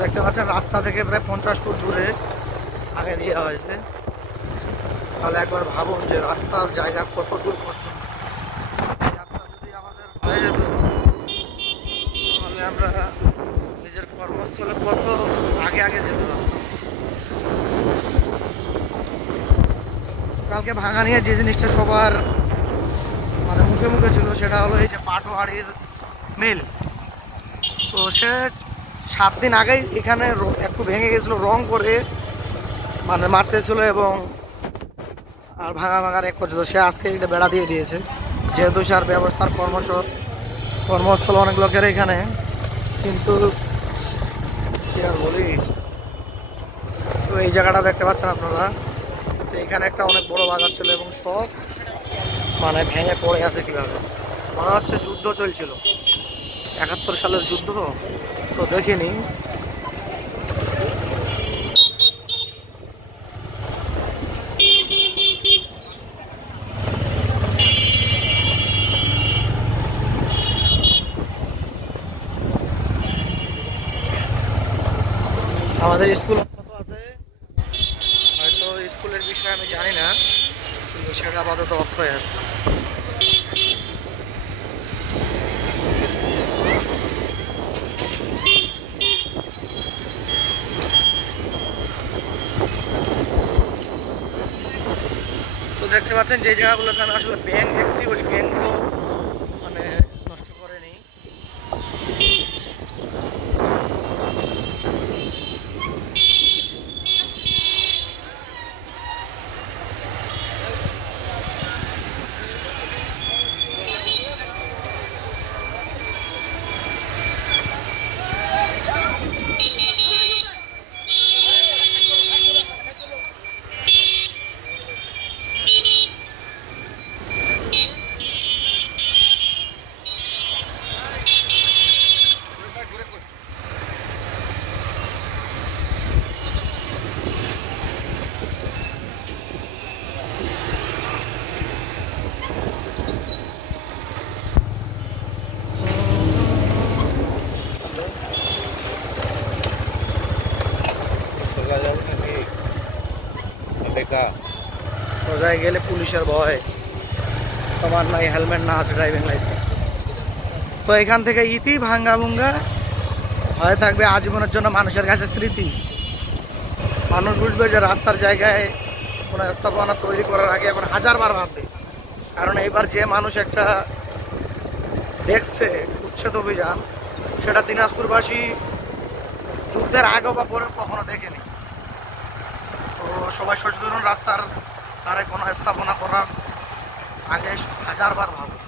দেখতে পাচ্ছেন রাস্তা থেকে প্রায় 50 ফুট দূরে আগে দেওয়া হয়েছে। তাহলে একবার ভাবুন যে রাস্তার জায়গা কত দূর পর্যন্ত। এই রাস্তা যদি আমাদের হয়ে যেত তাহলে আমরা নিজের কর্মস্থলে কত আগে আগে যেতে পারতাম। কালকে ভাঙা নিয়ে যে জিনিসটা সবার মানে মুখে মুখে ছিল সেটা হলো এই যে পাটোয়ারির মিল। তো সে 7 দিন আগেই এখানে একটু ভেঙে গেছিলো, রং করে মানে মারতেছিল এবং আর ভাঙার এক পর্যন্ত সে আজকে এটা বেড়া দিয়ে দিয়েছে। যেহেতু সার ব্যবস্থার কর্মস্থল অনেক লোকের এখানে, কিন্তু কি আর বলি। তো এই জায়গাটা দেখতে পাচ্ছেন আপনারা, এখানে একটা অনেক বড় বাজার ছিল এবং সব মানে ভেঙে পড়ে আছে। কিভাবে মনে হচ্ছে যুদ্ধ চলছিল, 71 সালের যুদ্ধ তো দেখিনি। আমাদের স্কুল কত আছে হয়তো স্কুলের বিষয়ে আমি জানি না, কিন্তু সেটা আপাতত অফ হয়ে আছে। তো দেখতে পাচ্ছেন যে জায়গাগুলোতে আমি আসলে ব্যাংক দেখছি ওই ব্যাংকগুলো মানে নষ্ট করেনি। সোজায় গেলে পুলিশের ভয়, সবার নাই হেলমেট, না আছে ড্রাইভিং লাইসেন্স। তো এখান থেকে ইতি ভাঙ্গা ভুঙ্গা হয়ে থাকবে আজীবনের জন্য মানুষের কাছে স্মৃতি। মানুষ বুঝবে যে রাস্তার জায়গায় কোনো স্থাপনা তৈরি করার আগে এখন 1000বার ভাববে। কারণ এইবার যে মানুষ একটা দেখছে উচ্ছেদ অভিযান, সেটা দিনাজপুরবাসী যুদ্ধের আগে বা পরে কখনো দেখেনি। তো সবাই সচেতন, রাস্তার ধারে কোনো স্থাপনা করার আগে 1000বার ভাববে।